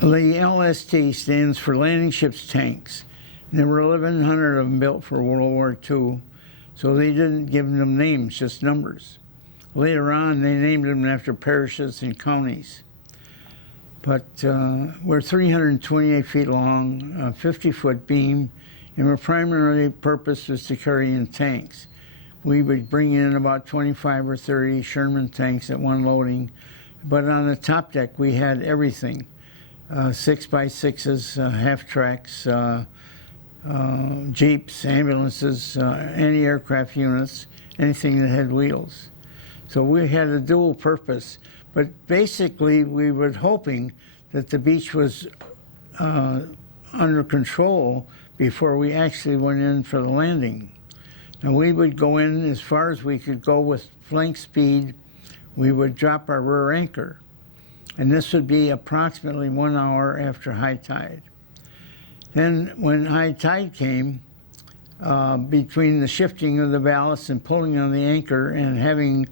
The LST stands for Landing Ships Tanks. There were 1,100 of them built for World War II, so they didn't give them names, just numbers. Later on, they named them after parishes and counties. But we're 328 feet long, a 50-foot beam, and our primary purpose was to carry in tanks. We would bring in about 25 or 30 Sherman tanks at one loading, but on the top deck we had everything. 6x6s, half-tracks, jeeps, ambulances, anti-aircraft units, anything that had wheels. So we had a dual purpose, but basically we were hoping that the beach was under control before we actually went in for the landing. And we would go in as far as we could go with flank speed. We would drop our rear anchor, and this would be approximately 1 hour after high tide. Then when high tide came, between the shifting of the ballast and pulling on the anchor and having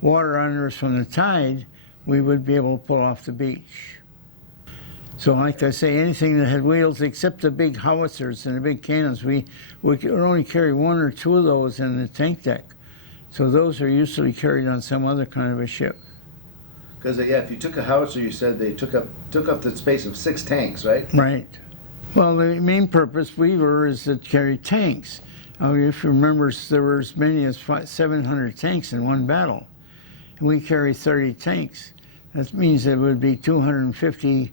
water under us from the tide, we would be able to pull off the beach. So like I say, anything that had wheels except the big howitzers and the big cannons, we could only carry 1 or 2 of those in the tank deck. So those are usually carried on some other kind of a ship. Because yeah, if you took a howitzer, you said they took up the space of 6 tanks, right? Right. Well, the main purpose we were is to carry tanks. If you remember, there were as many as 700 tanks in one battle. And we carry 30 tanks. That means there would be 250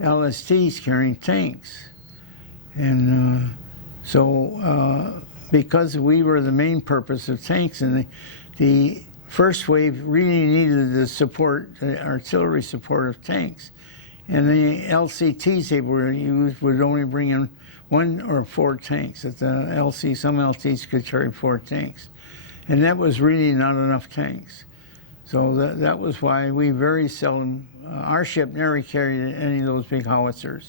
LSTs carrying tanks. And because we were the main purpose of tanks, and the first wave really needed the support, the artillery support of tanks. And the LCTs they were used would only bring in 1 or 4 tanks. At the LC, some LCs could carry 4 tanks. And that was really not enough tanks. So that was why we very seldom, our ship never carried any of those big howitzers.